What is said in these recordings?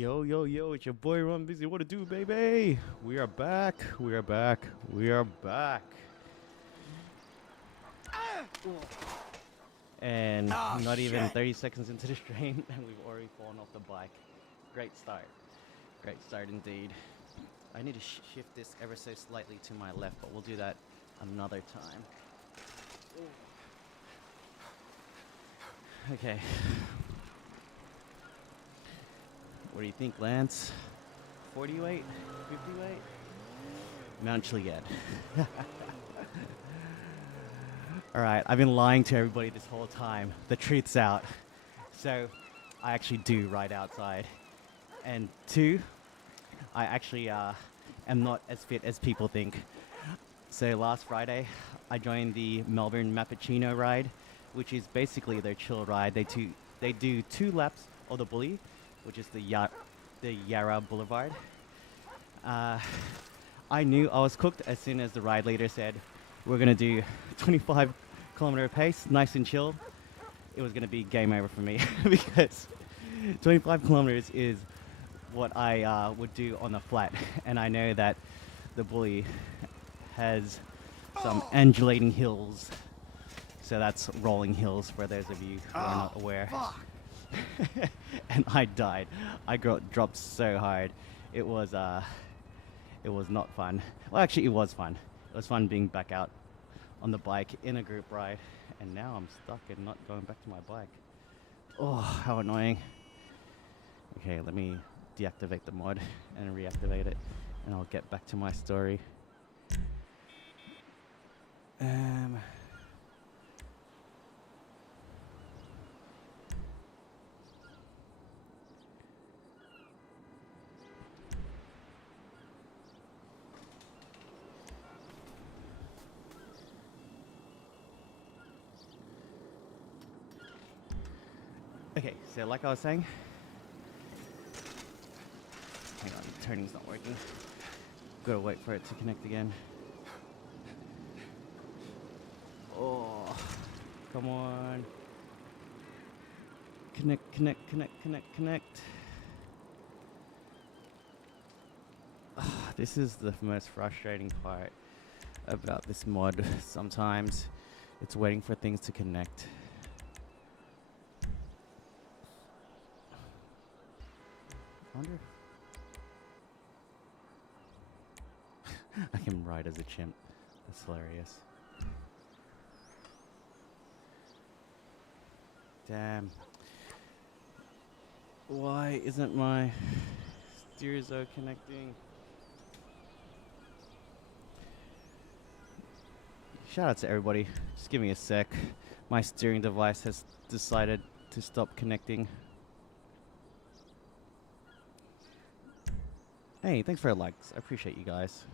Yo, yo, yo, it's your boy Run Busy. What to do, baby? We are back. We are back. We are back. And not even 30 seconds into the stream, and we've already fallen off the bike. Great start. Great start indeed. I need to shift this ever so slightly to my left, but we'll do that another time. Okay. What do you think, Lance? 40 weight? 50 weight? Mount Chiliad. Alright, I've been lying to everybody this whole time. The truth's out. So, I actually do ride outside. And two, I actually am not as fit as people think. So last Friday, I joined the Melbourne Mappuccino ride, which is basically their chill ride. They do 2 laps of the bully, which is the Yarra Boulevard. I knew I was cooked as soon as the ride leader said, we're going to do 25-kilometer pace, nice and chill. It was going to be game over for me because 25 kilometers is what I would do on the flat. And I know that the bully has some undulating hills. So that's rolling hills for those of you who are not aware. And I died. I dropped so hard. It was not fun. Well, actually, it was fun. It was fun being back out on the bike in a group ride. And now I'm stuck and not going back to my bike. Oh, how annoying. Okay, let me deactivate the mod and reactivate it, and I'll get back to my story. Okay, so like I was saying, hang on, the turning's not working. Gotta wait for it to connect again. Oh, come on. Connect, connect, connect, connect, connect. This is the most frustrating part about this mod. Sometimes it's waiting for things to connect. I wonder I can ride as a chimp. That's hilarious. Damn. Why isn't my steerzo connecting? Shout out to everybody. Just give me a sec. My steering device has decided to stop connecting. Hey, thanks for your likes. I appreciate you guys.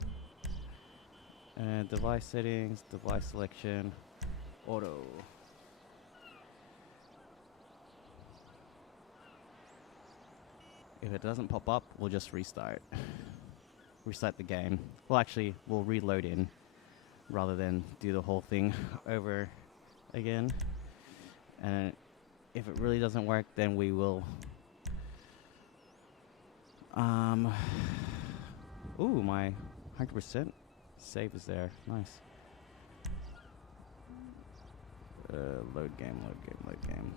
Device settings, device selection, auto. If it doesn't pop up, we'll just restart. Restart the game. Well, actually, we'll reload in rather than do the whole thing over again. And if it really doesn't work, then we will... Ooh, my 100% save is there. Nice. Load game, load game, load game.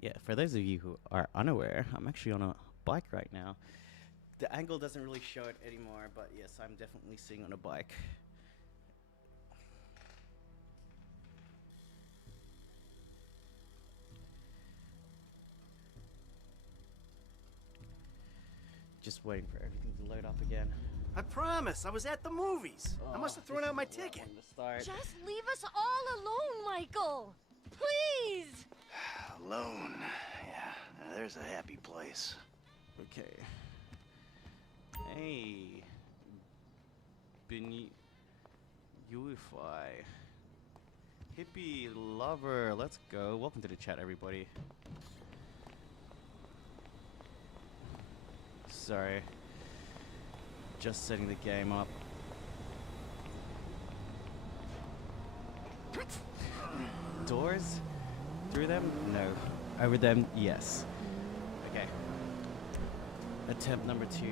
Yeah, for those of you who are unaware, I'm actually on a bike right now. The angle doesn't really show it anymore, but yes, I'm definitely sitting on a bike. Just waiting for everything to load up again. I promise, I was at the movies. I must have thrown out my ticket. Just leave us all alone, Michael! Please! Alone. Yeah, there's a happy place. Okay. Hey. Unify. Hippie lover. Let's go. Welcome to the chat, everybody. Sorry. Just setting the game up. doors? Through them? No. Over them? Yes. Okay. Attempt number 2.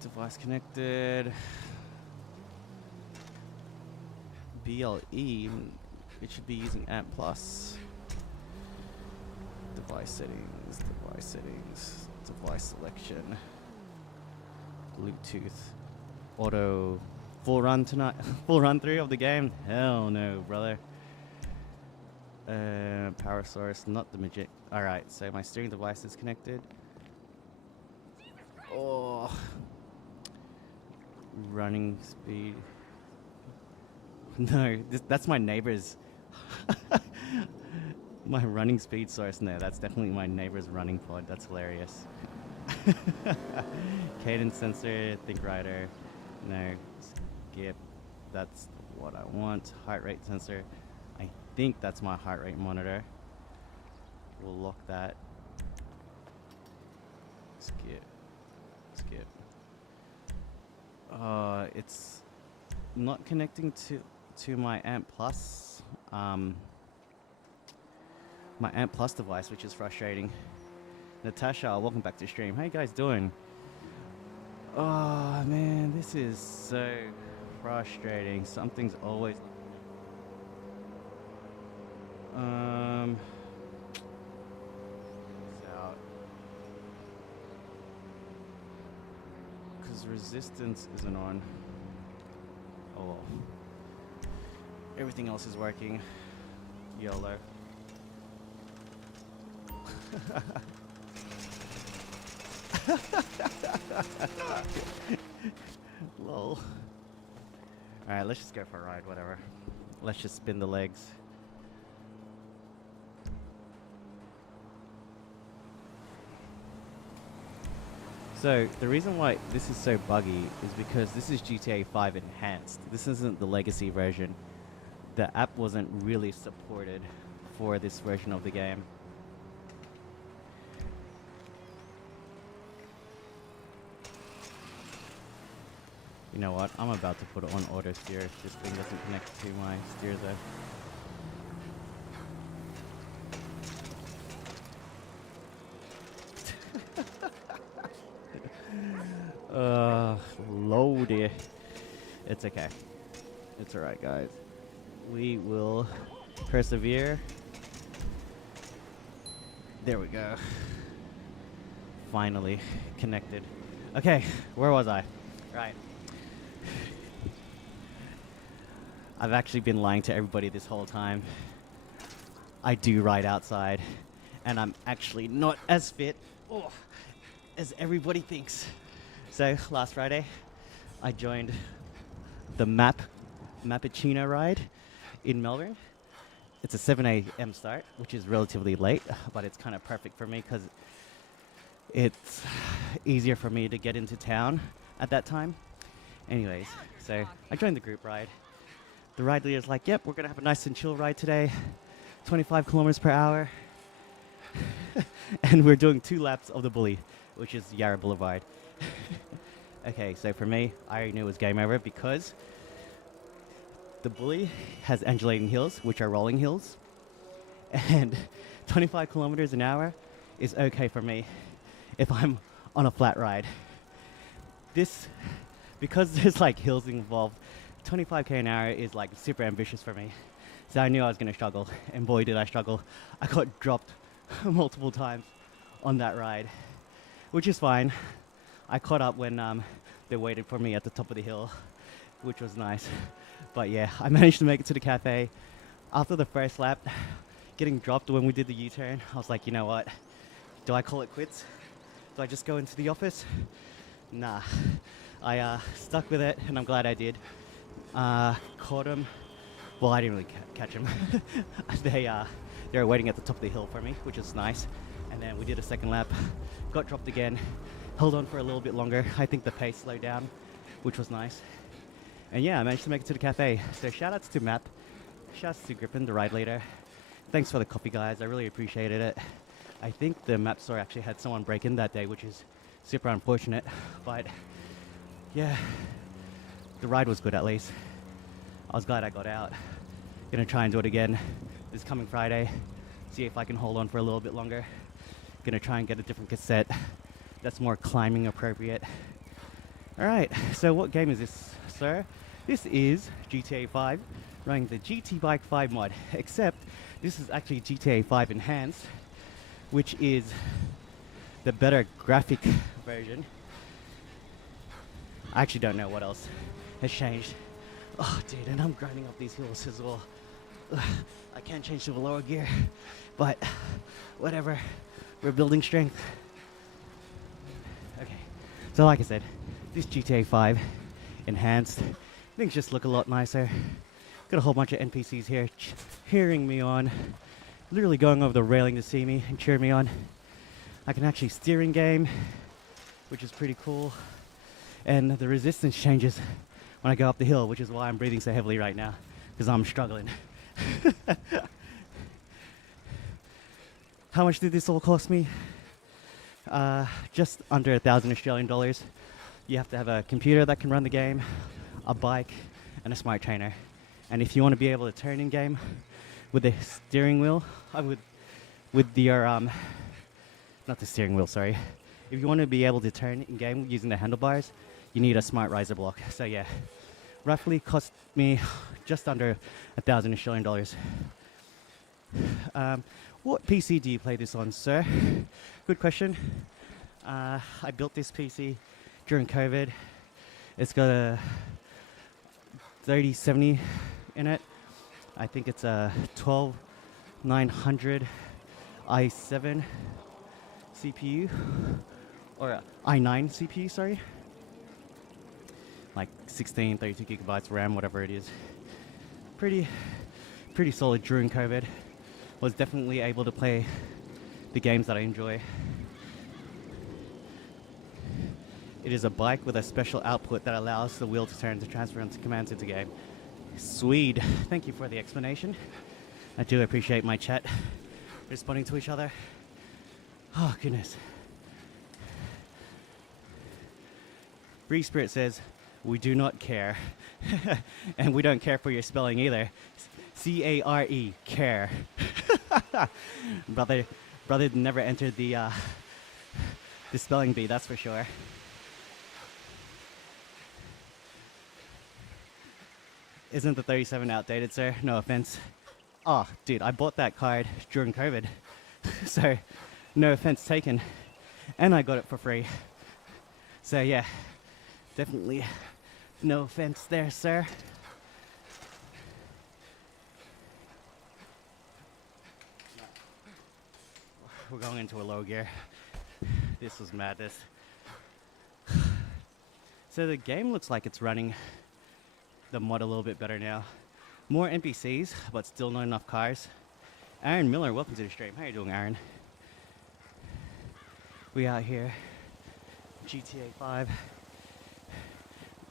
Device connected. BLE. It should be using AMP plus. Device settings. Device settings. Device selection. Bluetooth. Auto. Full run tonight. Full run through of the game. Hell no, brother. Power source, not the magic. Alright, so my steering device is connected. Oh. Running speed. No, that's my neighbor's. My running speed source. No, that's definitely my neighbor's running pod. That's hilarious. Cadence sensor, think rider. No, skip. That's what I want. Heart rate sensor. I think that's my heart rate monitor. We'll lock that. Skip. Skip. It's not connecting to my AMP plus. My AMP plus device, which is frustrating. Natasha, welcome back to stream. How you guys doing? Oh man, this is so frustrating. Something's always it's out. Because resistance isn't on. Oh well. Everything else is working. YOLO. Lol. Alright, let's just go for a ride, whatever. Let's just spin the legs. So, the reason why this is so buggy is because this is GTA 5 Enhanced. This isn't the legacy version. The app wasn't really supported for this version of the game. You know what? I'm about to put it on auto steer. This thing doesn't connect to my steer though. Loady. It's okay. It's alright, guys. We will persevere. There we go. Finally connected. Okay, where was I? Right. I've actually been lying to everybody this whole time. I do ride outside, and I'm actually not as fit as everybody thinks. So last Friday, I joined the Mappuccino ride in Melbourne. It's a 7 a.m. start, which is relatively late, but it's kind of perfect for me because it's easier for me to get into town at that time. Anyways, so I joined the group ride. The ride leader's like, yep, we're going to have a nice and chill ride today, 25 kilometers per hour. And we're doing 2 laps of the Bully, which is Yarra Boulevard. Okay, so for me, I already knew it was game over because the Bully has undulating hills, which are rolling hills. And 25 kilometers an hour is okay for me if I'm on a flat ride. Because there's like hills involved, 25k an hour is like super ambitious for me. So I knew I was going to struggle, and boy did I struggle. I got dropped multiple times on that ride, which is fine. I caught up when they waited for me at the top of the hill, which was nice. But yeah, I managed to make it to the cafe. After the first lap, getting dropped when we did the U-turn, I was like, you know what? Do I call it quits? Do I just go into the office? Nah. I stuck with it, and I'm glad I did. Caught him. Well, I didn't really catch him. They were waiting at the top of the hill for me, which is nice. And then we did a second lap, got dropped again, held on for a little bit longer. I think the pace slowed down, which was nice. And yeah, I managed to make it to the cafe. So shout outs to Map, shout outs to Griffin, the ride leader. Thanks for the coffee, guys. I really appreciated it. I think the Map store actually had someone break in that day, which is super unfortunate, but yeah, the ride was good at least. I was glad I got out. Gonna try and do it again this coming Friday. See if I can hold on for a little bit longer. Gonna try and get a different cassette that's more climbing appropriate. Alright, so what game is this, sir? This is GTA 5 running the GT Bike 5 mod, except this is actually GTA 5 Enhanced, which is the better graphic version. I actually don't know what else has changed. Oh dude, and I'm grinding up these hills as well. Ugh, I can't change to a lower gear, but whatever, we're building strength. Okay, so like I said, this GTA 5 Enhanced, things just look a lot nicer. Got a whole bunch of NPCs here cheering me on, literally going over the railing to see me and cheer me on. I can actually steer in game, which is pretty cool. And the resistance changes when I go up the hill, which is why I'm breathing so heavily right now, because I'm struggling. How much did this all cost me? Just under 1,000 Australian dollars. You have to have a computer that can run the game, a bike, and a smart trainer. And if you want to be able to turn in game with the steering wheel, with your not the steering wheel, sorry. If you want to be able to turn in game using the handlebars, you need a smart riser block. So yeah, roughly cost me just under 1,000 Australian dollars. What PC do you play this on, sir? Good question. I built this PC during COVID. It's got a 3070 in it. I think it's a 12900 i7 CPU, or a i9 CPU, sorry. Like 16, 32 gigabytes RAM, whatever it is. Pretty solid during COVID. Was definitely able to play the games that I enjoy. It is a bike with a special output that allows the wheel to turn to transfer into commands into game. Sweet. Thank you for the explanation. I do appreciate my chat responding to each other. Oh, goodness. Free Spirit says, we do not care. And we don't care for your spelling either. C-A-R-E, care. Brother never entered the spelling bee, that's for sure. Isn't the 37 outdated, sir? No offense. Oh, dude, I bought that card during COVID. So, no offense taken. And I got it for free. So yeah, definitely no offense there, sir. We're going into a low gear. This was madness. So the game looks like it's running the mod a little bit better now. More NPCs, but still not enough cars. Aaron Miller, welcome to the stream. How you doing, Aaron? We out here, GTA 5,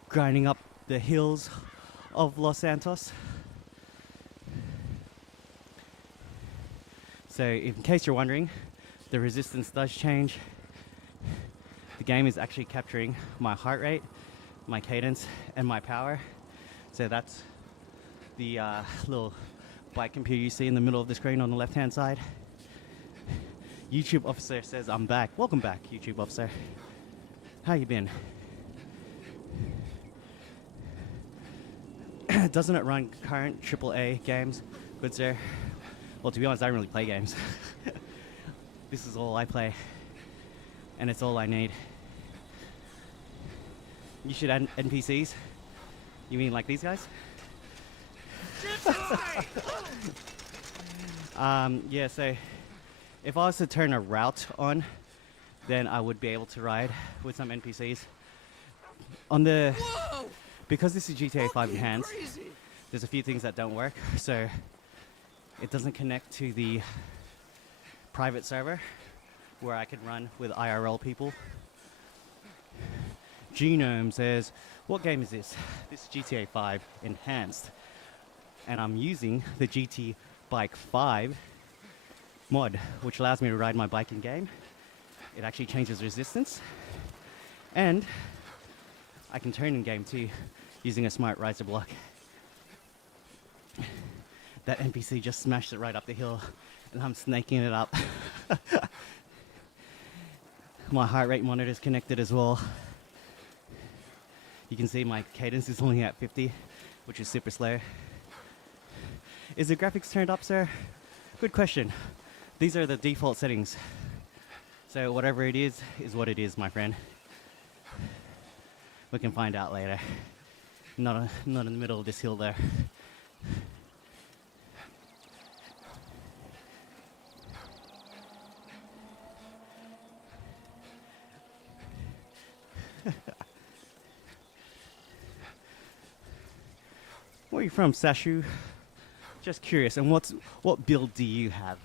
grinding up the hills of Los Santos. So in case you're wondering, the resistance does change. The game is actually capturing my heart rate, my cadence, and my power. So that's the little bike computer you see in the middle of the screen on the left-hand side. YouTube officer says I'm back. Welcome back, YouTube officer. How you been? Doesn't it run current AAA games? Good, sir. Well, to be honest, I don't really play games. This is all I play, and it's all I need. You should add NPCs. You mean like these guys? Yeah, so if I was to turn a route on, then I would be able to ride with some NPCs. On the because this is GTA 5 Enhanced, there's a few things that don't work. So it doesn't connect to the private server where I can run with IRL people. Genome says, what game is this? This is GTA 5 Enhanced. And I'm using the GT Bike 5 mod, which allows me to ride my bike in game. It actually changes resistance. And I can turn in game too using a smart riser block. That NPC just smashed it right up the hill and I'm snaking it up. My heart rate monitor is connected as well. You can see my cadence is only at 50, which is super slow. Is the graphics turned up, sir? Good question. These are the default settings. So whatever it is what it is, my friend. We can find out later. Not in the middle of this hill there. Where are you from, Sashu? Just curious, and what build do you have?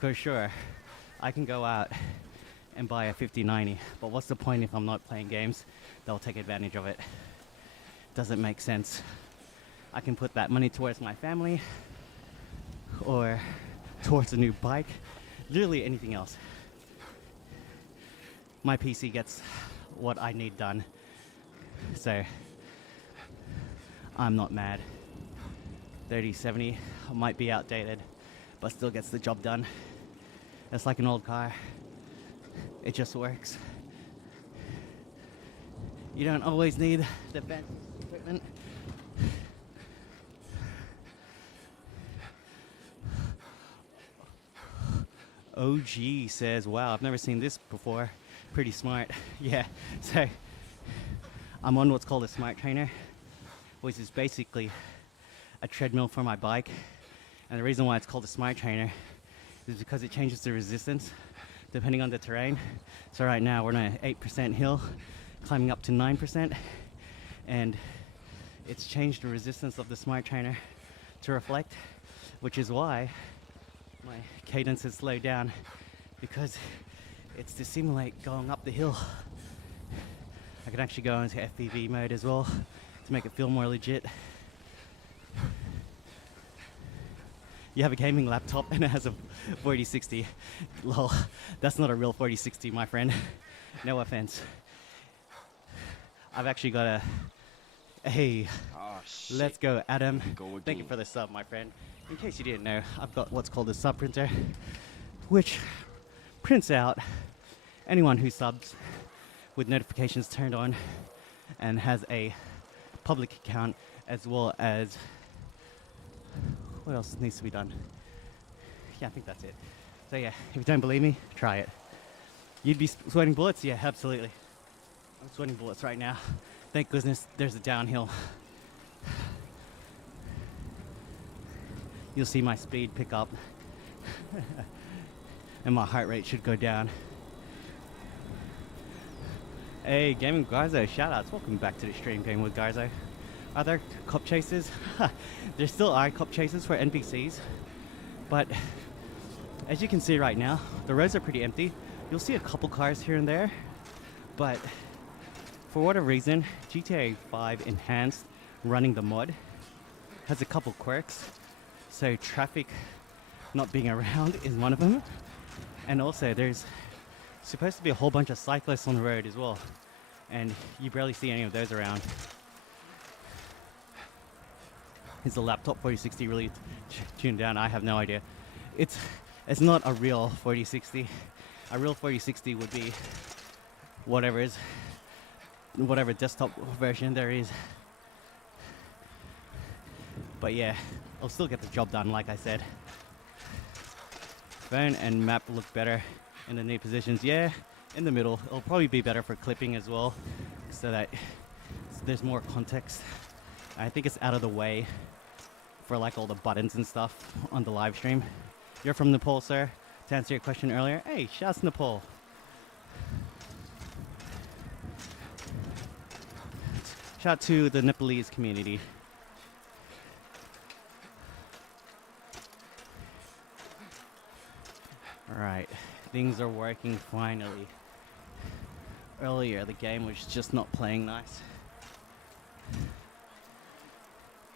Cause sure, I can go out and buy a 5090, but what's the point if I'm not playing games? They'll take advantage of it. Doesn't make sense. I can put that money towards my family or towards a new bike, literally anything else. My PC gets what I need done, so I'm not mad. 3070 might be outdated, but still gets the job done. It's like an old car. It just works. You don't always need the best equipment. OG says, wow, I've never seen this before. Pretty smart. Yeah, so I'm on what's called a smart trainer, which is basically a treadmill for my bike. And the reason why it's called a smart trainer is because it changes the resistance depending on the terrain. So right now we're on an 8% hill, climbing up to 9%, and it's changed the resistance of the smart trainer to reflect, which is why my cadence has slowed down, because it's to simulate going up the hill. I can actually go into FPV mode as well to make it feel more legit. You have a gaming laptop and it has a 4060. Lol, that's not a real 4060, my friend. No offense. I've actually got a... Hey, let's go, Adam. Thank you for the sub, my friend. In case you didn't know, I've got what's called a sub printer, which prints out anyone who subs with notifications turned on and has a public account, as well as... What else needs to be done? Yeah, I think that's it. So yeah, if you don't believe me, try it. You'd be sweating bullets? Yeah, absolutely. I'm sweating bullets right now. Thank goodness there's a downhill. You'll see my speed pick up. And my heart rate should go down. Hey, Gaming Garzo, shoutouts. Welcome back to the stream, Game with Garzo. Are there cop chases? There still are cop chases for NPCs, but as you can see right now, the roads are pretty empty. You'll see a couple cars here and there, but for whatever reason, GTA 5 Enhanced running the mod has a couple quirks. So traffic not being around is one of them, and also there's supposed to be a whole bunch of cyclists on the road as well, and you barely see any of those around. Is the laptop 4060 really tuned down? I have no idea. It's not a real 4060. A real 4060 would be whatever desktop version there is. But yeah, I'll still get the job done, like I said. Phone and map look better in the new positions. Yeah, in the middle. It'll probably be better for clipping as well, so that there's more context. I think it's out of the way for like all the buttons and stuff on the live stream. You're from Nepal, sir? To answer your question earlier, hey, shouts Nepal. Shout to the Nepalese community. Alright, things are working finally. Earlier the game was just not playing nice.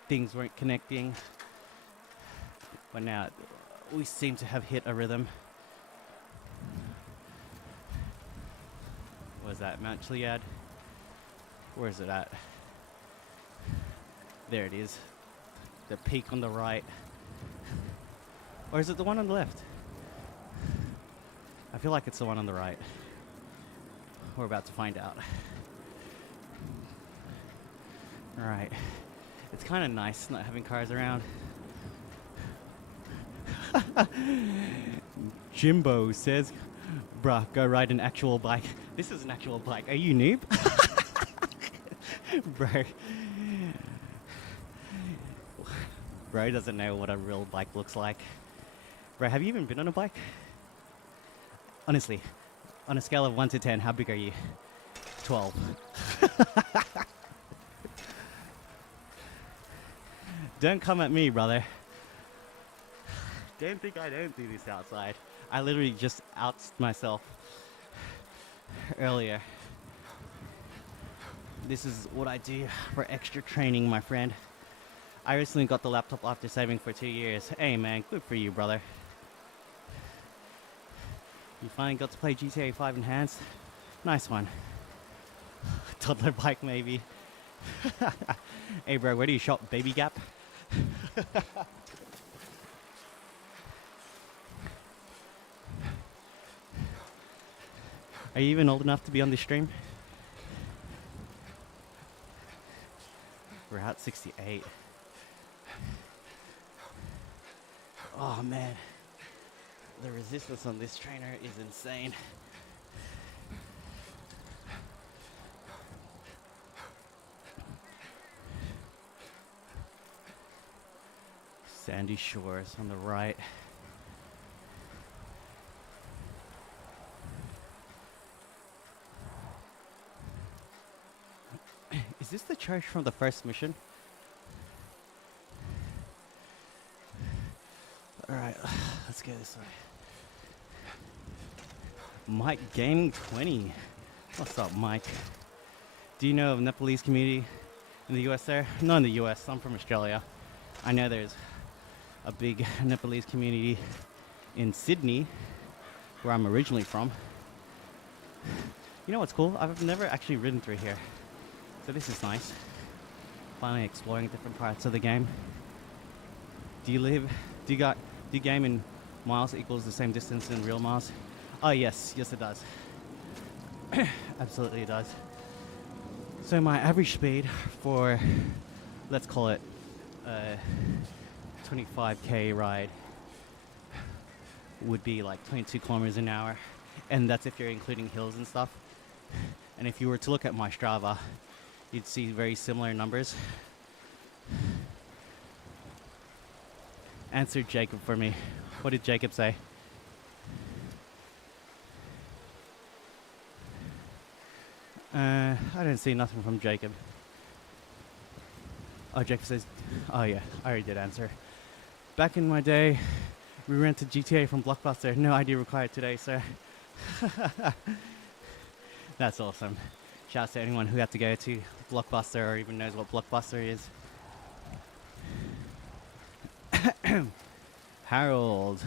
Things weren't connecting, but now we seem to have hit a rhythm. that? Mount Chiliad? Where is it at? There it is. The peak on the right. Or is it the one on the left? I feel like it's the one on the right. We're about to find out. Alright. It's kind of nice not having cars around. Jimbo says, bruh, go ride an actual bike. This is an actual bike. Are you noob? Bro. Bro doesn't know what a real bike looks like. Bro, have you even been on a bike? Honestly, on a scale of 1 to 10, how big are you? 12. Don't come at me, brother. Don't think I don't do this outside. I literally just outsed myself earlier. This is what I do for extra training, my friend. I recently got the laptop after saving for 2 years. Hey man, good for you, brother. You finally got to play GTA 5 Enhanced? Nice one. Toddler bike, maybe. Hey bro, where do you shop? Baby Gap? Are you even old enough to be on this stream? We're at 68. Oh man, the resistance on this trainer is insane. Sandy shores on the right. Is this the church from the first mission? Alright, let's go this way. Mike Gaming 20. What's up, Mike? Do you know of Nepalese community in the US there? Not in the US, I'm from Australia. I know there's a big Nepalese community in Sydney, where I'm originally from. You know what's cool? I've never actually ridden through here. So this is nice. Finally exploring different parts of the game. Do you game in miles equals the same distance in real miles? Oh yes, yes it does. Absolutely it does. So my average speed for, let's call it 25k ride would be like 22 kilometers an hour, and that's if you're including hills and stuff. And if you were to look at my Strava, you'd see very similar numbers. Answer Jacob for me. What did Jacob say? I didn't see nothing from Jacob. Oh, Jacob says, oh yeah, I already did answer. Back in my day, we rented GTA from Blockbuster. No ID required today, sir. That's awesome. Shouts to anyone who had to go to Blockbuster or even knows what Blockbuster is. Harold.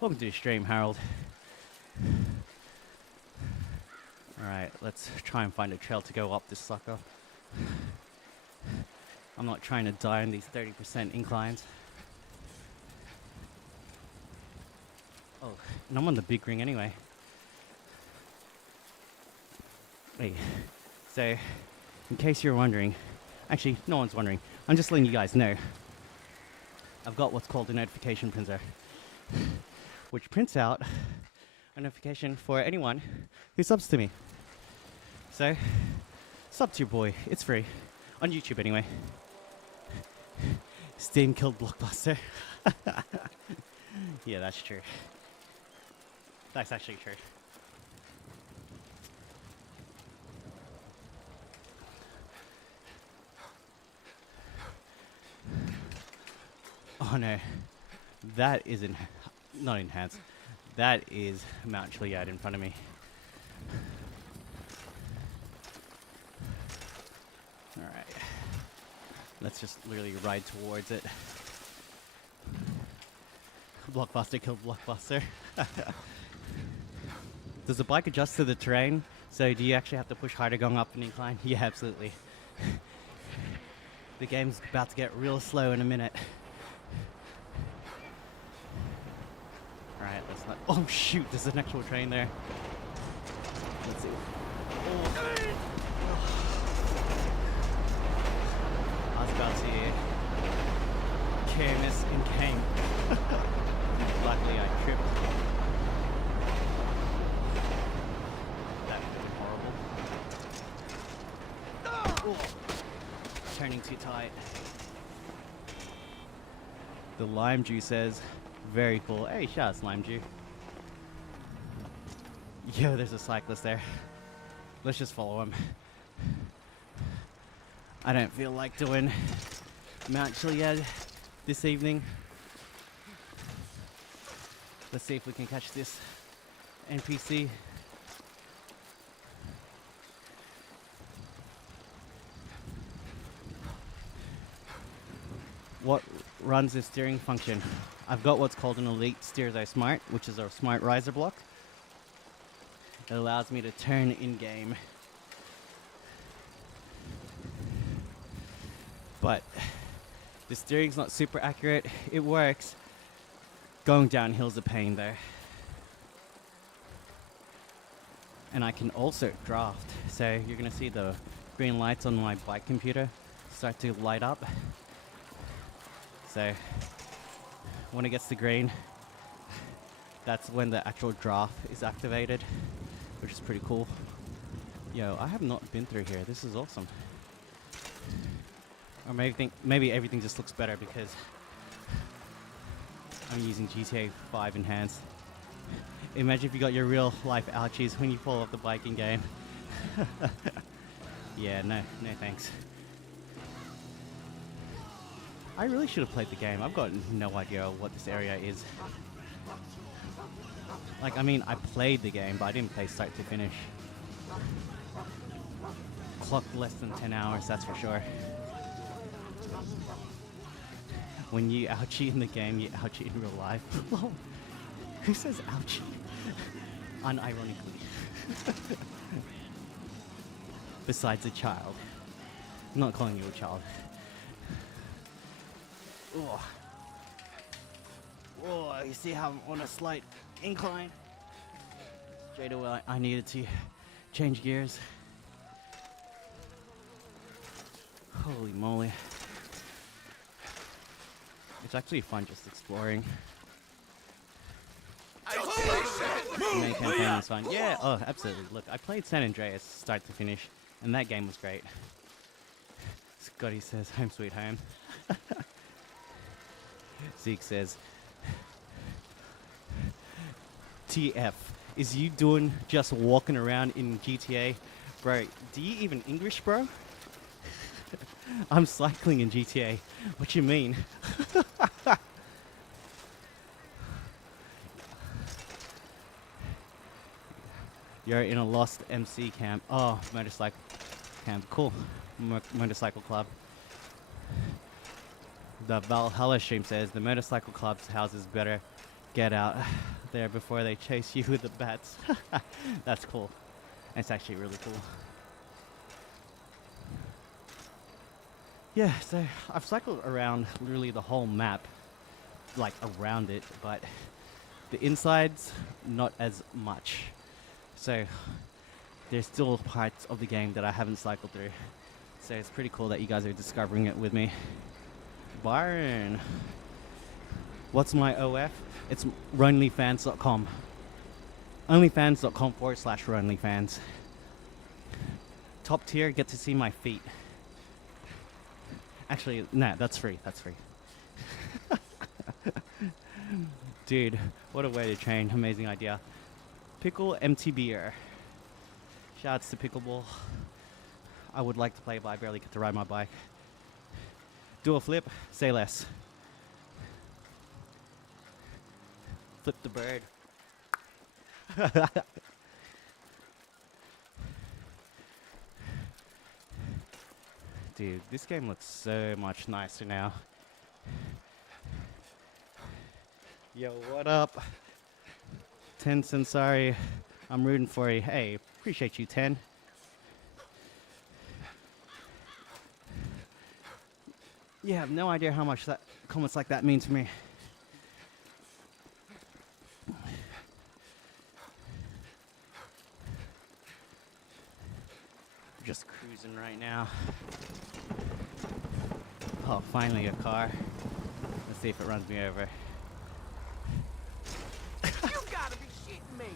Welcome to the stream, Harold. Alright, let's try and find a trail to go up this sucker. I'm not trying to die on these 30% inclines. Oh, and I'm on the big ring anyway. Hey, so, in case you're wondering, actually, no one's wondering, I'm just letting you guys know. I've got what's called a notification printer, which prints out a notification for anyone who subs to me. So, sub to your boy, it's free, on YouTube anyway. Steam killed Blockbuster. Yeah, that's true. That's actually true. Oh no, that is not enhanced. That is Mount Chiliad in front of me. All right, let's just literally ride towards it. Blockbuster killed Blockbuster. Does the bike adjust to the terrain So do you actually have to push harder going up an incline? Yeah, absolutely. The game's about to get real slow in a minute. Alright, let's not. Oh shoot, there's an actual train there. Let's see. Oh. I was about to KMS in game. Luckily I tripped. That would have been horrible. Oh. Turning too tight. The lime juice says, very cool. Hey, shout out Lime Jew. Yo, there's a cyclist there. Let's just follow him. I don't feel like doing Mount Chiliad this evening. Let's see if we can catch this NPC. What runs the steering function? I've got what's called an Elite Steerzo Smart, which is a smart riser block. It allows me to turn in game. But the steering's not super accurate. It works. Going downhill's a pain though. And I can also draft. So you're gonna see the green lights on my bike computer start to light up. So when it gets to green, that's when the actual draft is activated, which is pretty cool. Yo, I have not been through here. This is awesome. Or maybe everything just looks better because I'm using GTA 5 Enhanced. Imagine if you got your real life ouchies when you fall off the biking game. Yeah, no thanks. I really should have played the game. I've got no idea what this area is. Like, I mean, I played the game, but I didn't play start to finish. Clocked less than 10 hours, that's for sure. When you ouchie in the game, you ouchie in real life. Who says ouchie? Unironically. Besides a child. I'm not calling you a child. Oh, you see how I'm on a slight incline? Straight away, I needed to change gears. Holy moly. It's actually fun just exploring. Main campaign is fun. Yeah, oh, absolutely. Look, I played San Andreas start to finish, and that game was great. Scotty says, home sweet home. Zeke says, TF, is you doing just walking around in GTA? Bro, do you even English, bro? I'm cycling in GTA. What you mean? You're in a lost MC camp. Oh, motorcycle camp. Cool. Motorcycle club. The Valhalla stream says the motorcycle club's house is better. Get out there before they chase you with the bats. That's cool. It's actually really cool. Yeah, so I've cycled around literally the whole map, like around it, but the insides, not as much. So there's still parts of the game that I haven't cycled through. So it's pretty cool that you guys are discovering it with me. Byron. What's my OF? It's runlyfans.com. Onlyfans.com/runlyfans. Top tier, get to see my feet. Actually, nah, that's free. That's free. Dude, what a way to train. Amazing idea. Pickle MTBer. Shouts to Pickleball. I would like to play, but I barely get to ride my bike. Do a flip, say less. Flip the bird. Dude, this game looks so much nicer now. Yo, what up? Ten Sensari I'm rooting for you. Hey, appreciate you, 10. You have no idea how much that comments like that mean to me. Just cruising right now. Oh, finally a car. Let's see if it runs me over. You gotta be shitting me.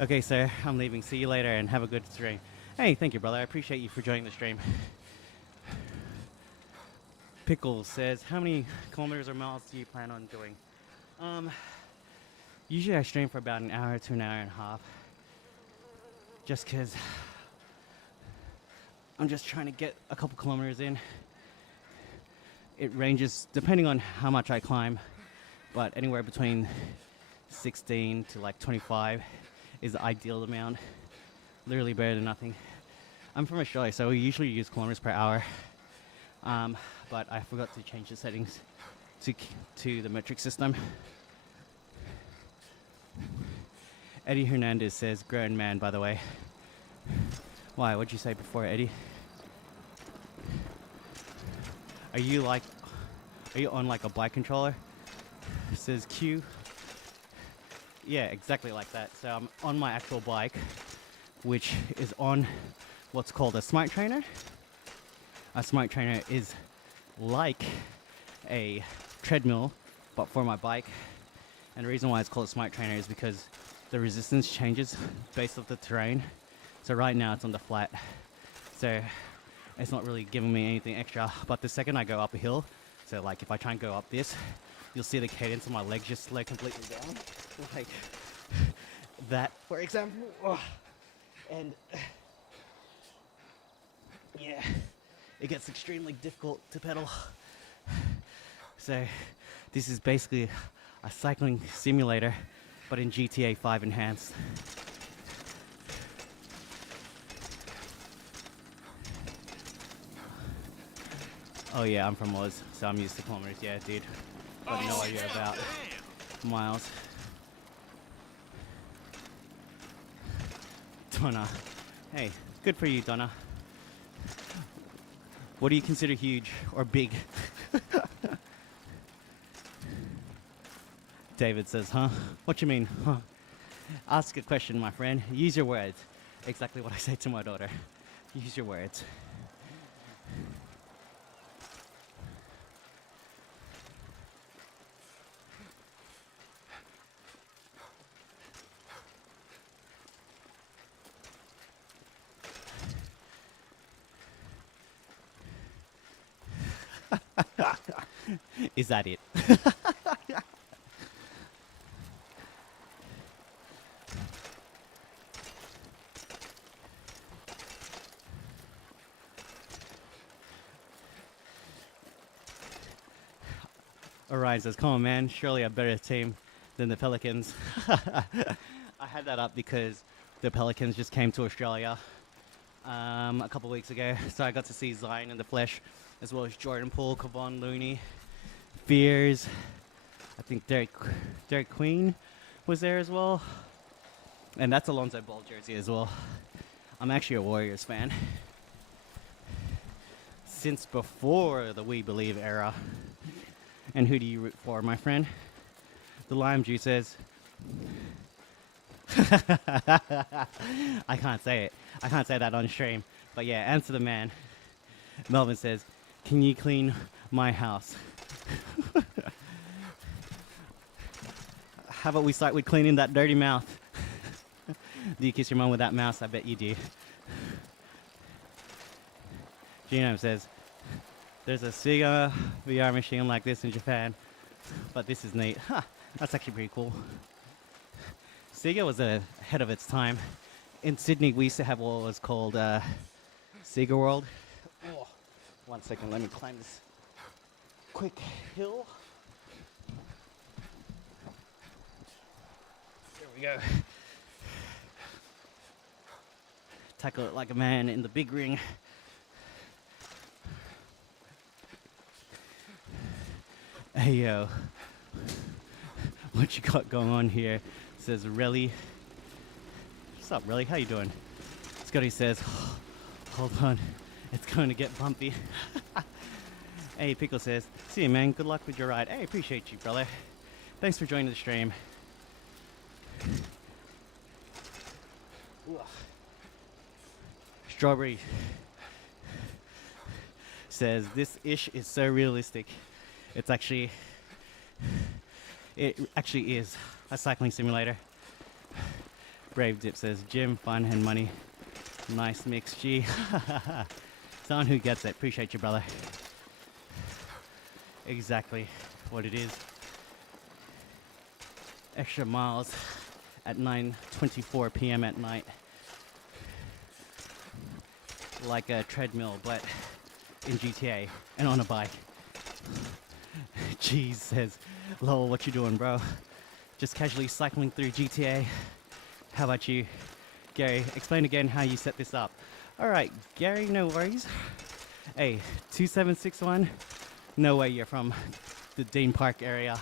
Okay, sir, I'm leaving. See you later and have a good stream. Hey, thank you, brother. I appreciate you for joining the stream. Pickles says, how many kilometers or miles do you plan on doing? Usually I stream for about an hour to an hour and a half. Just because I'm just trying to get a couple kilometers in. It ranges depending on how much I climb, but anywhere between 16 to like 25 is the ideal amount. Literally better than nothing. I'm from Australia, so we usually use kilometers per hour. But I forgot to change the settings to the metric system. Eddie Hernandez says, grown man, by the way. Why? What'd you say before, Eddie? Are you on like a bike controller? It says Q. Yeah, exactly like that. So I'm on my actual bike, which is on what's called a smart trainer. A smart trainer is like a treadmill, but for my bike. And the reason why it's called a smart trainer is because the resistance changes based off the terrain. So right now it's on the flat. So it's not really giving me anything extra. But the second I go up a hill, so like if I try and go up this, you'll see the cadence of my legs just slow completely down. Like that, for example. Oh. And yeah, it gets extremely difficult to pedal. So this is basically a cycling simulator, but in GTA 5 enhanced. Oh yeah, I'm from Oz, so I'm used to kilometers. Yeah, dude. Got no idea about miles. Donna. Hey, good for you, Donna. What do you consider huge or big? David says, huh? What you mean, huh? Ask a question, my friend. Use your words. Exactly what I say to my daughter. Use your words. Is that it? Orion says, come on, man. Surely a better team than the Pelicans. I had that up because the Pelicans just came to Australia a couple weeks ago. So I got to see Zion in the flesh, as well as Jordan Poole, Kevon Looney, Fears. I think Derek Queen was there as well. And that's Alonzo Ball jersey as well. I'm actually a Warriors fan. Since before the We Believe era. And who do you root for, my friend? The lime juice says... I can't say it. I can't say that on stream. But yeah, answer the man. Melvin says, can you clean my house? How about we start with cleaning that dirty mouth? Do you kiss your mom with that mouse? I bet you do. Genome says, there's a Sega VR machine like this in Japan, but this is neat. Huh, that's actually pretty cool. Sega was ahead of its time. In Sydney, we used to have what was called Sega World. Oh, 1 second, let me climb this quick hill. There we go. Tackle it like a man in the big ring. Hey yo, what you got going on here? Says Relly What's up, really? How you doing? Scotty says, hold on, it's going to get bumpy. Hey, Pickle says, see you, man. Good luck with your ride. Hey, appreciate you, brother. Thanks for joining the stream. Strawberry says, this ish is so realistic. It actually is a cycling simulator. Brave Dip says, gym, fun, and money. Nice mix, G. Someone who gets it. Appreciate you, brother. Exactly what it is. Extra miles at 9:24 p.m. at night. Like a treadmill, but in GTA and on a bike. Jeez says, lol, what you doing, bro? Just casually cycling through GTA. How about you, Gary? Explain again how you set this up. All right, Gary, no worries. Hey, 2761. No way you're from the Dean Park area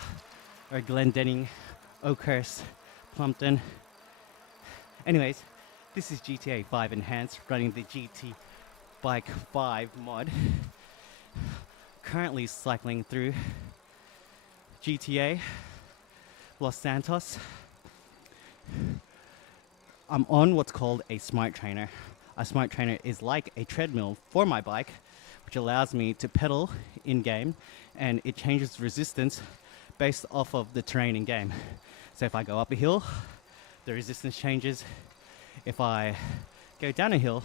or Glendenning, Oakhurst, Plumpton. Anyways, this is GTA 5 Enhanced, running the GT Bike 5 mod. Currently cycling through GTA, Los Santos. I'm on what's called a smart trainer. A smart trainer is like a treadmill for my bike, which allows me to pedal in-game, and it changes resistance based off of the terrain in-game. So if I go up a hill, the resistance changes. If I go down a hill,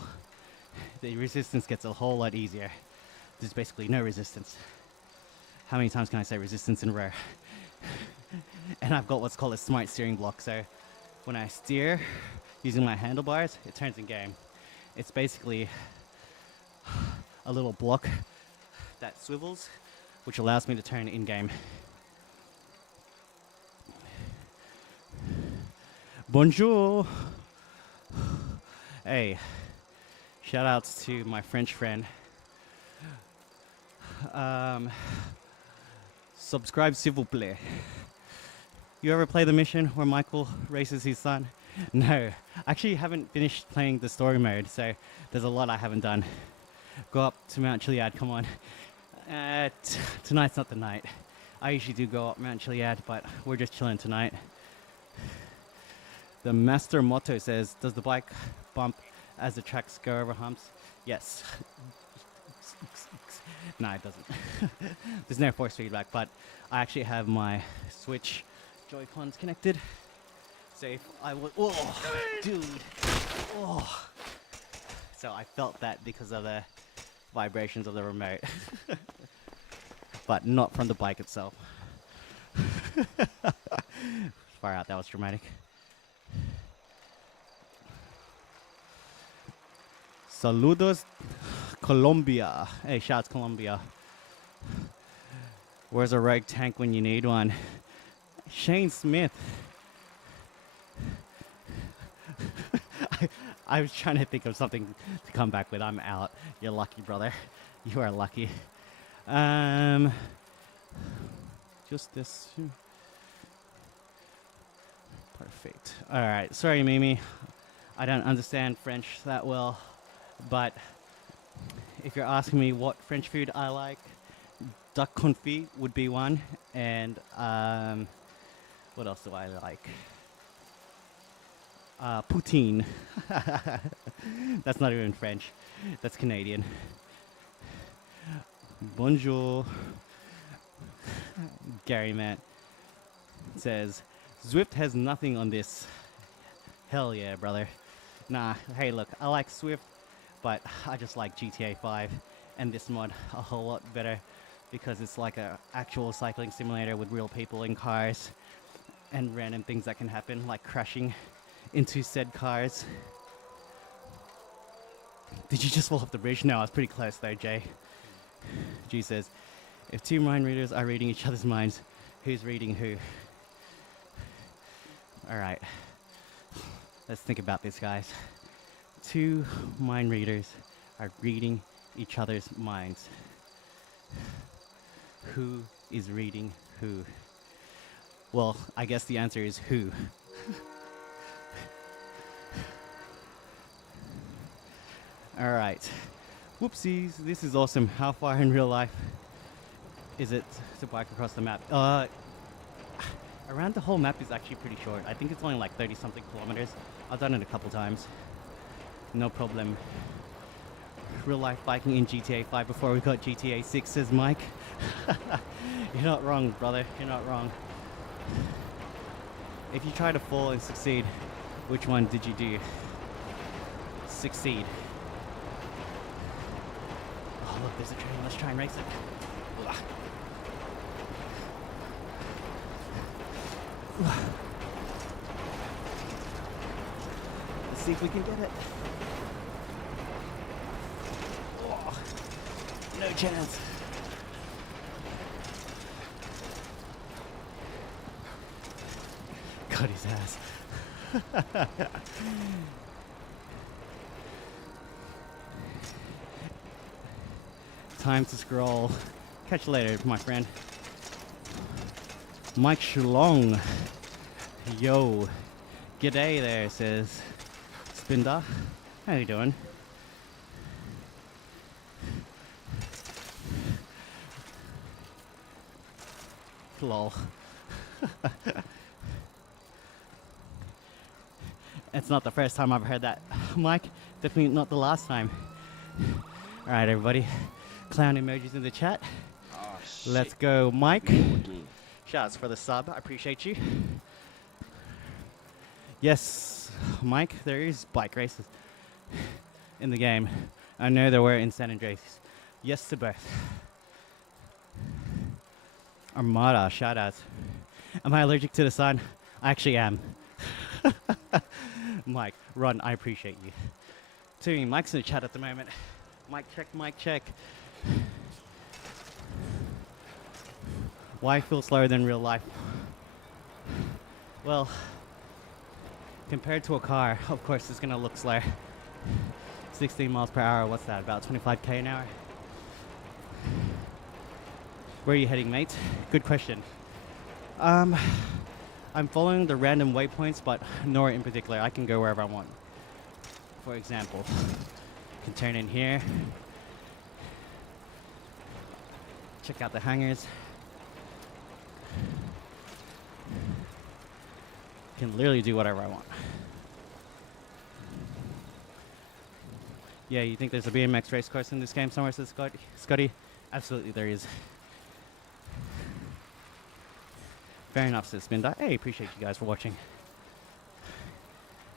the resistance gets a whole lot easier. There's basically no resistance. How many times can I say resistance in a row? And I've got what's called a smart steering block, so when I steer using my handlebars, it turns in game. It's basically a little block that swivels, which allows me to turn in game. Bonjour. Hey, shout outs to my French friend. Subscribe s'il vous plaît. You ever play the mission where Michael races his son? No, I actually haven't finished playing the story mode, so there's a lot I haven't done. Go up to Mount Chiliad, come on. Tonight's not the night. I usually do go up Mount Chiliad, but we're just chilling tonight. The Master Motto says, does the bike bump as the tracks go over humps? Yes. No, it doesn't. There's no force feedback, but I actually have my Switch Joy-Cons connected. So if I would, oh, dude, oh. So I felt that because of the vibrations of the remote, but not from the bike itself. Far out, that was dramatic. Saludos, Colombia. Hey, shouts Colombia. Where's a rogue tank when you need one? Shane Smith. I was trying to think of something to come back with. I'm out. You're lucky, brother. You are lucky. Just this. Perfect. All right. Sorry, Mimi. I don't understand French that well, but if you're asking me what French food I like, duck confit would be one, and what else do I like? Poutine. That's not even French. That's Canadian. Bonjour. Gary Matt says, Zwift has nothing on this. Hell yeah, brother. Nah, hey look, I like Swift, but I just like GTA 5 and this mod a whole lot better because it's like a actual cycling simulator with real people in cars and random things that can happen, like crashing into said cars. Did you just fall off the bridge? No, I was pretty close though, Jay. G says, if two mind readers are reading each other's minds, who's reading who? Alright, let's think about this, guys. Two mind readers are reading each other's minds. Who is reading who? Well, I guess the answer is who. All right. Whoopsies. This is awesome. How far in real life is it to bike across the map? Around the whole map is actually pretty short. I think it's only like 30 something kilometers. I've done it a couple times. No problem. Real life biking in GTA 5 before we got GTA 6, says Mike. You're not wrong, brother. You're not wrong. If you try to fall and succeed, which one did you do? Succeed. Oh, look, there's a train. Let's try and race it. Ugh. Let's see if we can get it. Oh, no chance. Got his ass. Time to scroll. Catch you later, my friend. Mike Shalong. Yo. G'day there, says Spinda. How you doing? Lol. It's not the first time I've heard that, Mike. Definitely not the last time. All right, everybody. Clown emojis in the chat. Oh, Let's go, Mike. Shouts for the sub. I appreciate you. Yes, Mike, there is bike races in the game. I know there were in San Andreas. Yes to both. Armada, shoutouts. Am I allergic to the sun? I actually am. Mike, run, I appreciate you. Two, Mike's in the chat at the moment. Mic check, mic check. Why feel slower than real life? Well, compared to a car, of course it's gonna look slow. 16 miles per hour, what's that, about 25k an hour? Where are you heading, mate? Good question. I'm following the random waypoints, but nowhere in particular. I can go wherever I want. For example, I can turn in here. Check out the hangars. Can literally do whatever I want. Yeah, you think there's a BMX race course in this game somewhere, says Scotty? Absolutely there is. Fair enough, says Spinda. Hey, appreciate you guys for watching.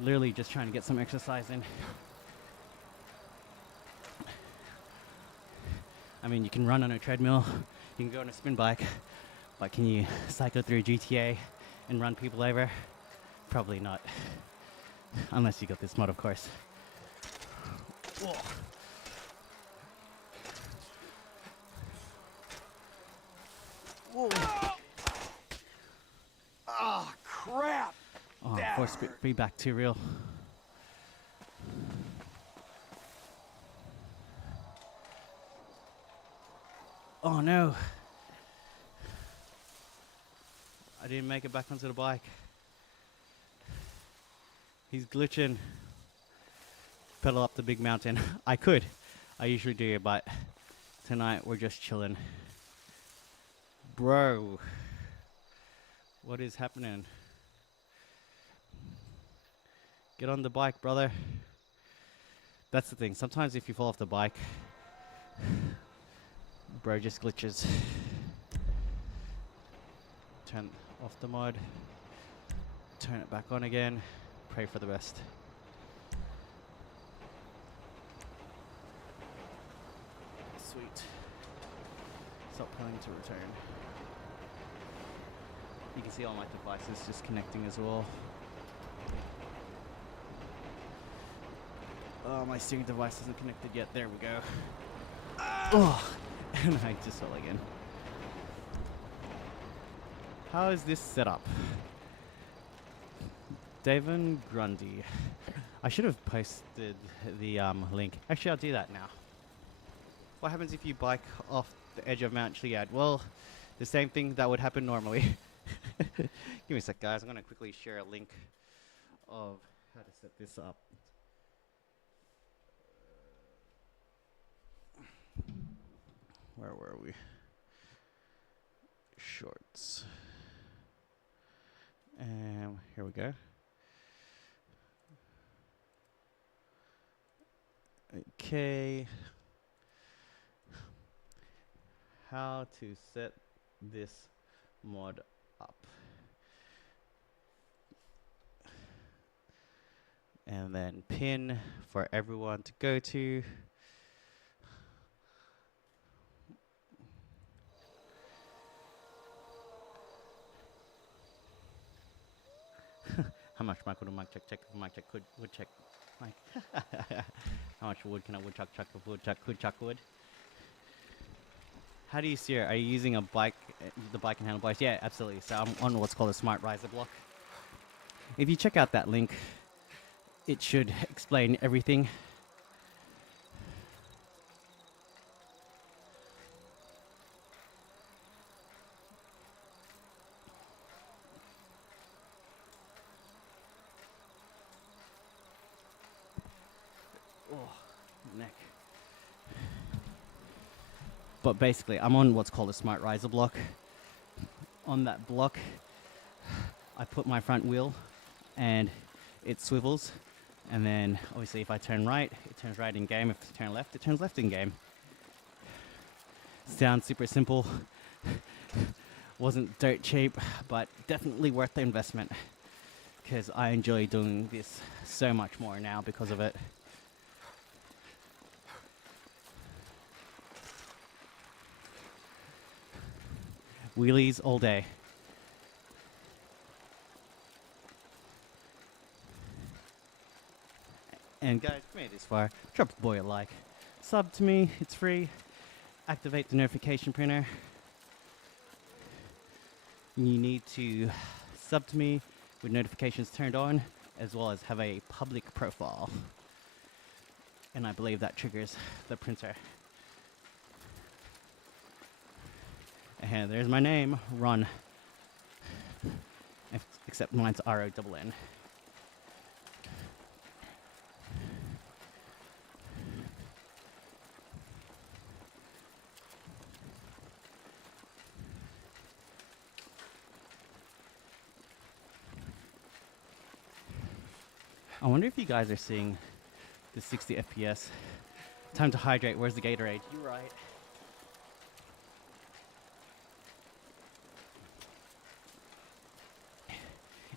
Literally just trying to get some exercise in. I mean, you can run on a treadmill, you can go on a spin bike, but can you cycle through GTA and run people over? Probably not. Unless you got this mod, of course. Whoa. Whoa. Oh, crap! Oh, That force hurt. feedback too real. Oh no. I didn't make it back onto the bike. He's glitching. Pedal up the big mountain. I could. I usually do, but tonight we're just chilling. Bro. What is happening? Get on the bike, brother. That's the thing. Sometimes if you fall off the bike, bro just glitches. Turn off the mod. Turn it back on again. Pray for the best. Sweet. Stop planning to return. You can see all my devices just connecting as well. Oh, my steering device isn't connected yet. There we go. Oh, and I just fell again. How is this set up? Davin Grundy. I should have posted the link. Actually, I'll do that now. What happens if you bike off the edge of Mount Chiliad? Well, the same thing that would happen normally. Give me a sec, guys. I'm going to quickly share a link of how to set this up. Where were we? Shorts. Here we go. Okay. How to set this mod up. And then pin for everyone to go to. How much mic would a mic check? Mic check would check. Mic. How much wood can a woodchuck chuck of woodchuck could chuck wood? How do you steer? Are you using a bike, the bike and handlebars? Yeah, absolutely. So I'm on what's called a smart riser block. If you check out that link, it should explain everything. Oh, neck. But basically, I'm on what's called a smart riser block. On that block, I put my front wheel and it swivels. And then obviously if I turn right, it turns right in game. If I turn left, it turns left in game. Sounds super simple. Wasn't dirt cheap, but definitely worth the investment. Because I enjoy doing this so much more now because of it. Wheelies all day. And guys, if you made it this far, drop a boy a like. Sub to me, it's free. Activate the notification printer. You need to sub to me with notifications turned on, as well as have a public profile. And I believe that triggers the printer. And there's my name, Ron. Except mine's R-O-N-N. I wonder if you guys are seeing the 60 FPS. Time to hydrate. Where's the Gatorade? You're right.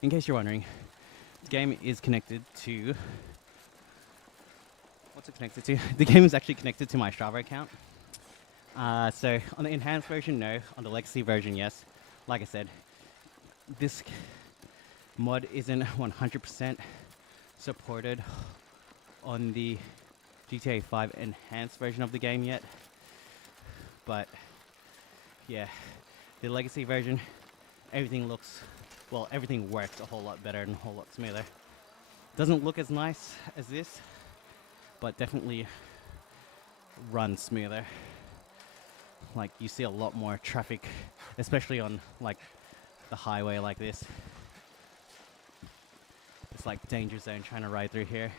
In case you're wondering, the game is connected to... What's it connected to? The game is actually connected to my Strava account. So on the enhanced version, no. On the legacy version, yes. Like I said, this mod isn't 100% supported on the GTA 5 enhanced version of the game yet. But yeah, the legacy version, everything looks... Well, everything works a whole lot better and a whole lot smoother. Doesn't look as nice as this, but definitely runs smoother. Like, you see a lot more traffic, especially on like the highway like this. It's like danger zone trying to ride through here.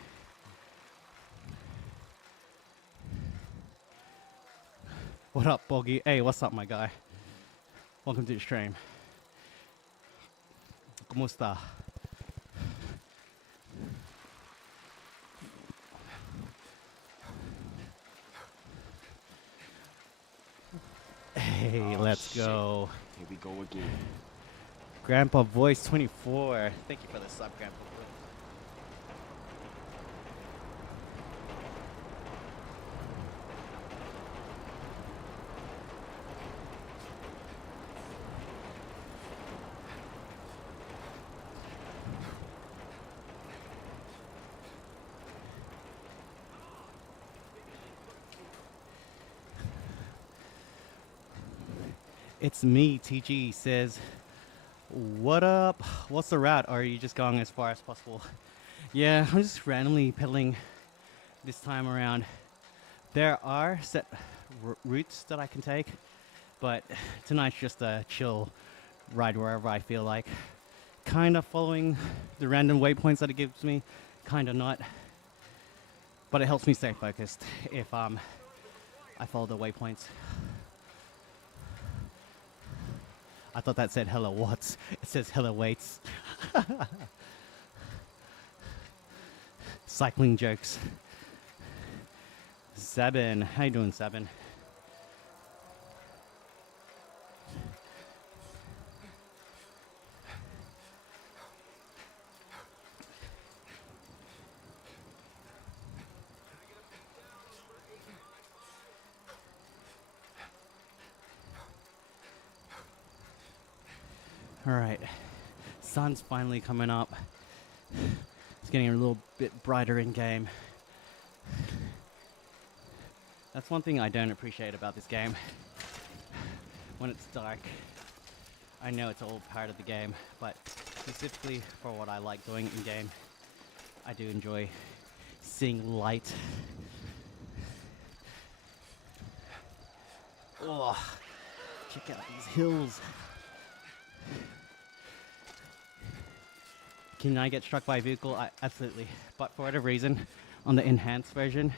What up, Boggy? Hey, what's up, my guy? Welcome to the stream. ¿Cómo está? Hey, let's go. Here we go again. Grandpa Voice 24. Thank you for the sub, Grandpa Voice. It's me, TG says, what up? What's the route? Or are you just going as far as possible? Yeah, I'm just randomly pedaling this time around. There are set routes that I can take, but tonight's just a chill ride wherever I feel like. Kind of following the random waypoints that it gives me, kind of not. But it helps me stay focused if I follow the waypoints. I thought that said hello watts. It says hello weights. Cycling jokes. Sabin, how you doing, Sabin? All right, sun's finally coming up. It's getting a little bit brighter in game. That's one thing I don't appreciate about this game. When it's dark, I know it's all part of the game, but specifically for what I like doing in game, I do enjoy seeing light. Oh, check out these hills. Can I get struck by a vehicle? Absolutely. But for whatever reason, on the enhanced version,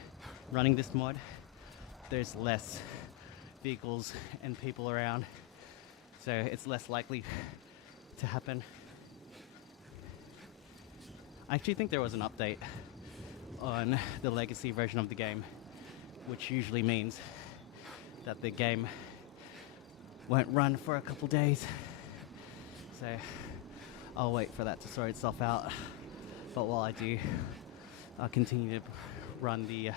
running this mod, there's less vehicles and people around. So it's less likely to happen. I actually think there was an update on the legacy version of the game, which usually means that the game won't run for a couple days. So I'll wait for that to sort itself out. But while I do, I'll continue to run the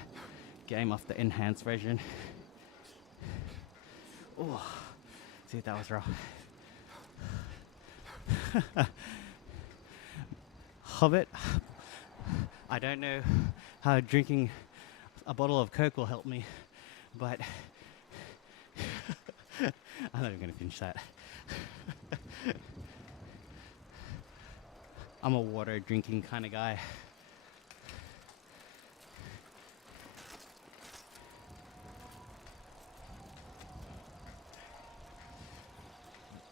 game off the enhanced version. Oh, see, that was rough. Hobbit, I don't know how drinking a bottle of Coke will help me, but I'm not even going to finish that. I'm a water drinking kind of guy.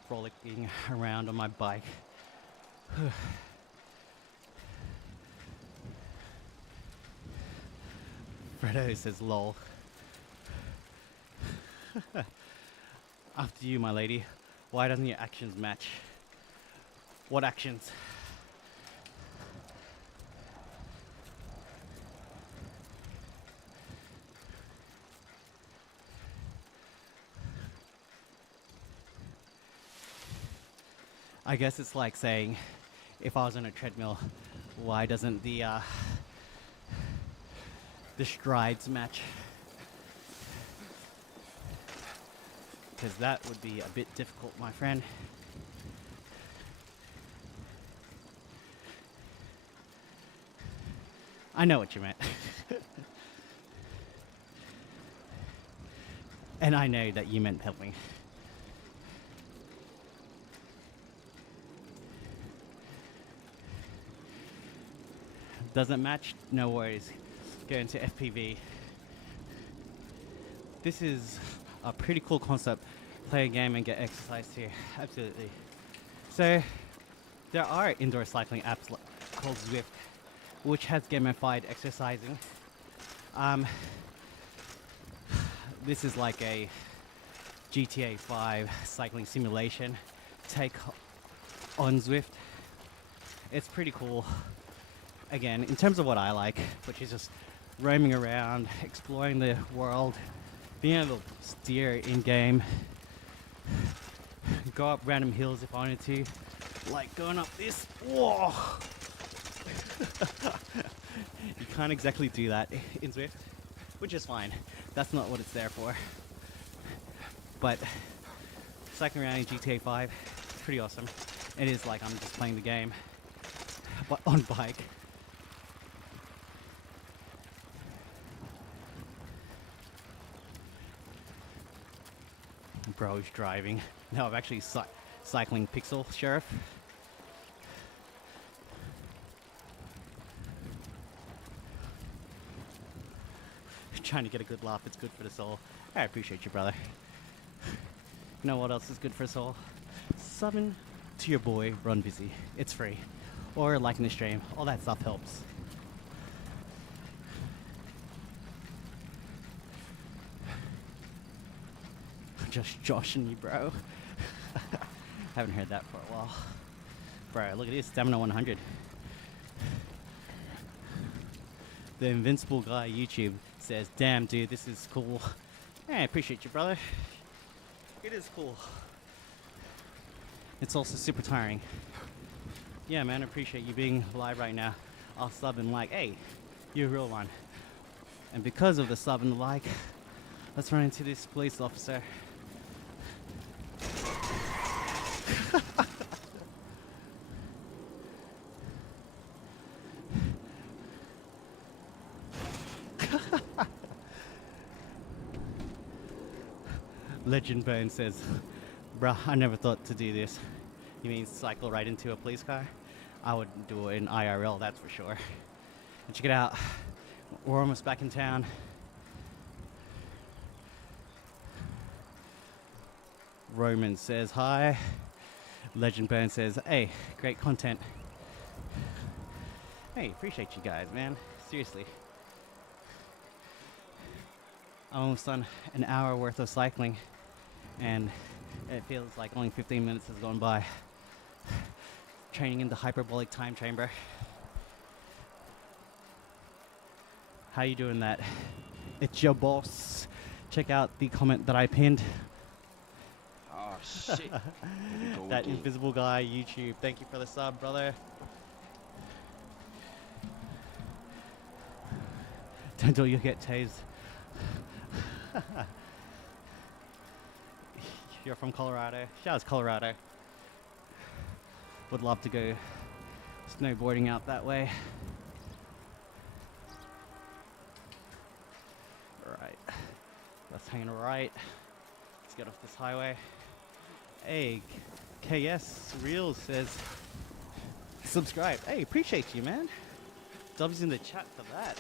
Frolicking around on my bike. Fredo says lol. After you, my lady. Why doesn't your actions match? What actions? I guess it's like saying, if I was on a treadmill, why doesn't the strides match? Because that would be a bit difficult, my friend. I know what you meant. And I know that you meant helping. Doesn't match? No worries. Go into FPV. This is a pretty cool concept. Play a game and get exercise here. Absolutely. So, there are indoor cycling apps called Zwift, which has gamified exercising. This is like a GTA 5 cycling simulation take on Zwift. It's pretty cool. Again, in terms of what I like, which is just roaming around, exploring the world, being able to steer in-game, go up random hills if I wanted to, like going up this. Whoa! You can't exactly do that in Zwift, which is fine. That's not what it's there for. But cycling around in GTA 5, pretty awesome. It is like I'm just playing the game, but on bike. Bro's driving. No, I'm actually cycling Pixel Sheriff. Trying to get a good laugh. It's good for the soul. I appreciate you, brother. You know what else is good for the soul? Summon to your boy Run Busy. It's free. Or liking the stream. All that stuff helps. Just joshing you, bro. Haven't heard that for a while. Bro, look at this, stamina 100. The Invincible Guy YouTube says, damn dude, this is cool. Yeah, I appreciate you, brother. It is cool. It's also super tiring. Yeah, man, I appreciate you being live right now. I'll sub and like, hey, you're a real one. And because of the sub and the like, let's run into this police officer. Legend Burn says, bruh, I never thought to do this. You mean cycle right into a police car? I would do it in IRL, that's for sure. And check it out, we're almost back in town. Roman says hi. Legend Burn says, hey, great content. Hey, appreciate you guys, man. Seriously. I almost done an hour worth of cycling and it feels like only 15 minutes has gone by. Training in the hyperbolic time chamber. How you doing that? It's your boss. Check out the comment that I pinned. Oh, shit. That Invisible Guy YouTube. Thank you for the sub, brother. Don't do it, you'll get tased. You're from Colorado. Shout out to Colorado. Would love to go snowboarding out that way. Alright. Let's hang right. Let's get off this highway. Hey, KS Real says subscribe. Hey, appreciate you, man. Dubs in the chat for that.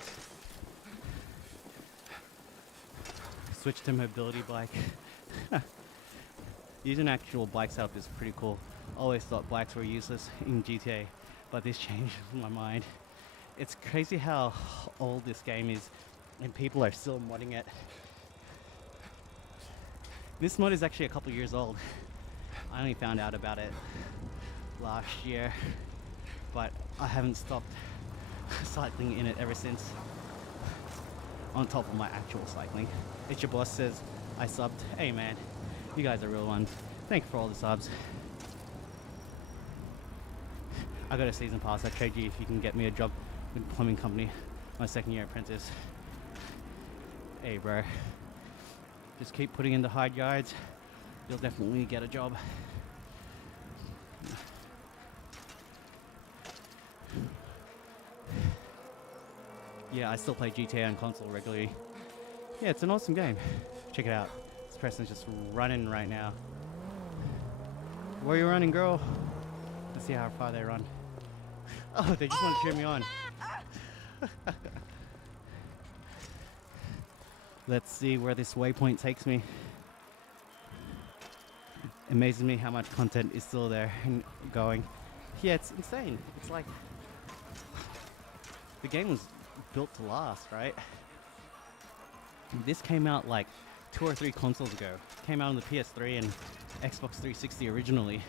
Switch to mobility bike. Using actual bike setup is pretty cool. Always thought bikes were useless in GTA, but this changed my mind. It's crazy how old this game is and people are still modding it. This mod is actually a couple years old. I only found out about it last year, but I haven't stopped cycling in it ever since. On top of my actual cycling. It's your boss says I subbed. Hey man, you guys are real ones. Thank you for all the subs. I got a season pass. I trade you if you can get me a job with the plumbing company. My second year apprentice. Hey bro, just keep putting in the hard yards. You'll definitely get a job. Yeah, I still play GTA on console regularly. Yeah, it's an awesome game. Check it out. This person's just running right now. Where are you running, girl? Let's see how far they run. Oh, they just want to cheer me on. Let's see where this waypoint takes me. Amazes me how much content is still there and going. Yeah, it's insane. It's like the game was built to last, right? This came out like 2 or 3 consoles ago. It came out on the PS3 and Xbox 360 originally.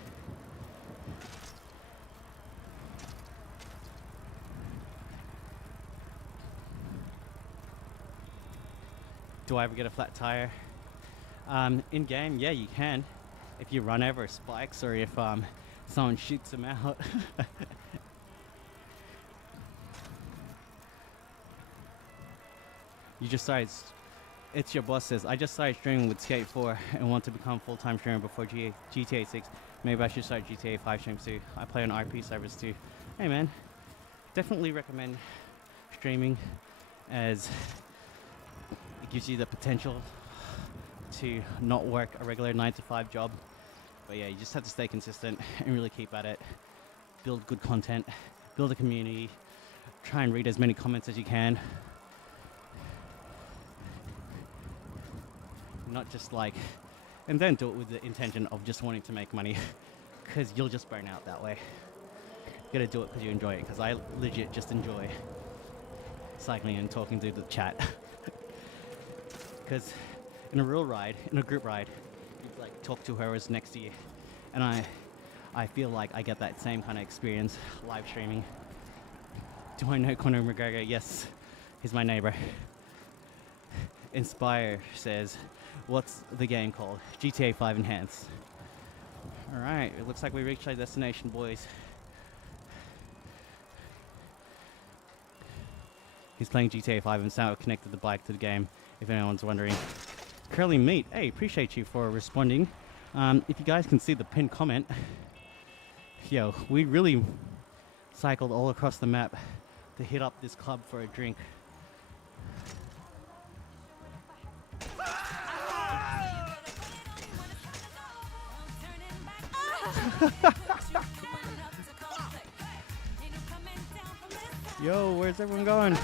Do I ever get a flat tire? In game, yeah, you can. If you run over spikes or if someone shoots them out. You just started. It's your boss says, I just started streaming with Skate 4 and want to become full-time streamer before GTA 6. Maybe I should start GTA 5 streams too. I play on RP servers too. Hey man, definitely recommend streaming as it gives you the potential to not work a regular 9-to-5 job. But yeah, you just have to stay consistent and really keep at it. Build good content, build a community, try and read as many comments as you can. Not just like, and don't do it with the intention of just wanting to make money, because you'll just burn out that way. You gotta do it because you enjoy it, because I legit just enjoy cycling and talking to the chat. Because in a real ride, in a group ride, you like talk to whoever's next to you, and I feel like I get that same kind of experience live streaming. Do I know Conor McGregor? Yes, he's my neighbor. Inspire says, what's the game called? GTA 5 Enhanced. Alright, it looks like we reached our destination, boys. He's playing GTA 5 and somehow connected the bike to the game, if anyone's wondering. Curly Meat, hey, appreciate you for responding. If you guys can see the pinned comment, yo, we really cycled all across the map to hit up this club for a drink. Yo, where's everyone going?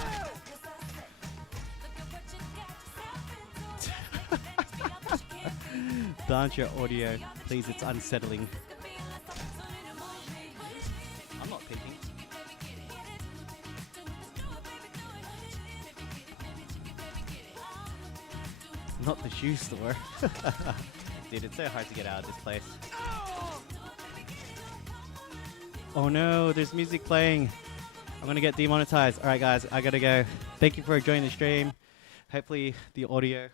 Dance your audio, please, it's unsettling. I'm not peeking. Not the shoe store. Dude, it's so hard to get out of this place. Oh no, there's music playing. I'm gonna get demonetized. Alright guys, I gotta go. Thank you for joining the stream. Hopefully the audio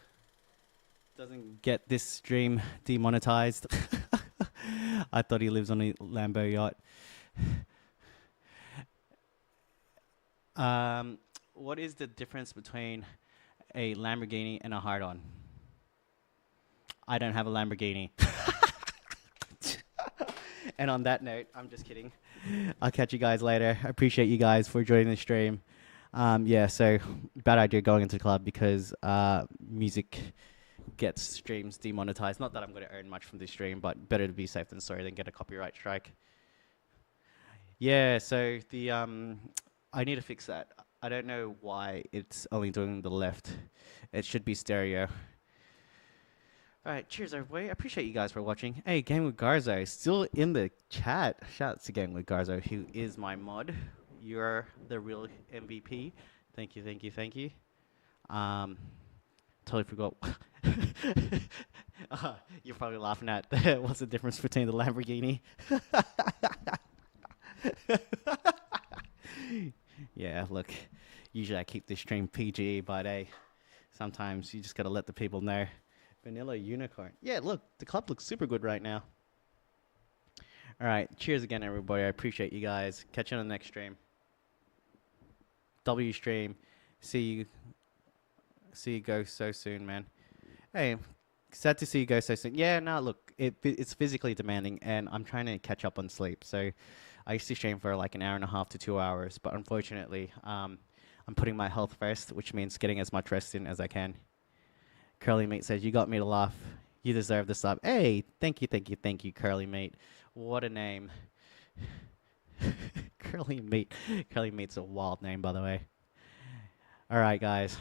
doesn't get this stream demonetized. I thought he lives on a Lambo yacht. What is the difference between a Lamborghini and a hard-on? I don't have a Lamborghini. And on that note, I'm just kidding. I'll catch you guys later. I appreciate you guys for joining the stream. Yeah, so bad idea going into the club because music gets streams demonetized. Not that I'm going to earn much from this stream, but better to be safe than sorry than get a copyright strike. Yeah, so the I need to fix that. I don't know why it's only doing the left. It should be stereo. Alright, cheers everybody. I appreciate you guys for watching. Hey, Game with Garzo, still in the chat. Shout out to Game with Garzo, who is my mod. You're the real MVP. Thank you, thank you, thank you. Totally forgot. You're probably laughing at what's the difference between the Lamborghini. Yeah, look, usually I keep this stream PG, but hey, sometimes you just gotta let the people know. Vanilla Unicorn. Yeah, look, the club looks super good right now. Alright, cheers again, everybody. I appreciate you guys. Catch you on the next stream. W stream. See you go so soon, man. Hey, sad to see you go so soon. Yeah, no, look, it's physically demanding, and I'm trying to catch up on sleep. So I used to stream for like an hour and a half to 2 hours, but unfortunately, I'm putting my health first, which means getting as much rest in as I can. Curly Meat says, you got me to laugh. You deserve the sub. Hey, thank you, thank you, thank you, Curly Meat. What a name. Curly Meat. Curly Meat's a wild name, by the way. All right, guys.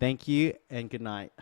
Thank you, and good night.